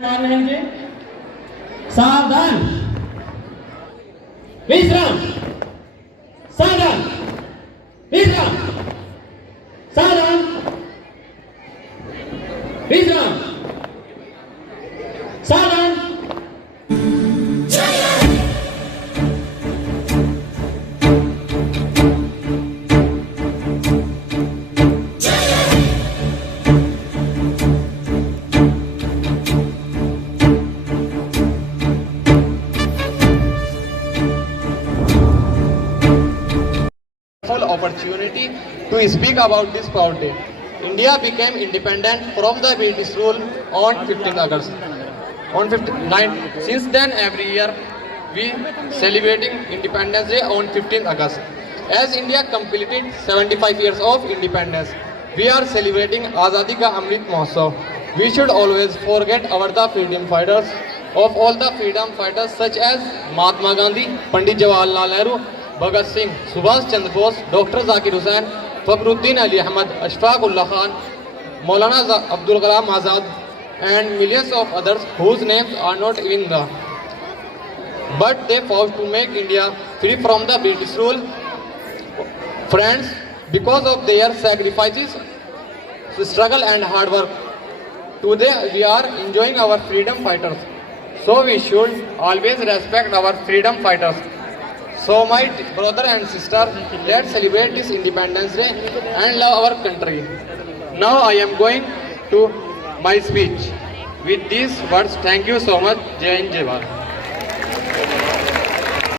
मान रहेंगे। सावधान, विश्राम, सावधान, विश्राम, सावधान, विश्राम, सावधान। Opportunity to speak about this proud day. India became independent from the British rule on 15th August. On 59, since then every year we celebrating Independence Day on 15th August. As India completed 75 years of independence, we are celebrating Azadi Ka Amrit Mahotsav. We should always forget our the freedom fighters. Of all the freedom fighters such as Mahatma Gandhi, Pandit Jawaharlal Nehru, Bhagat Singh, Subhash Chandra Bose, Dr. Zakir Hussain, Fakhruddin Ali Ahmad, Ashfaq Ullah Khan, Maulana Abdul Kalam Azad, and millions of others whose names are not even the. But they fought to make India free from the British rule. Friends, because of their sacrifices, struggle and hard work, today we are enjoying our freedom fighters. So we should always respect our freedom fighters. So my brother and sister, let's celebrate this Independence Day and love our country. Now I am going to my speech. With these words, thank you so much. Jai Hind, Jai Bharat.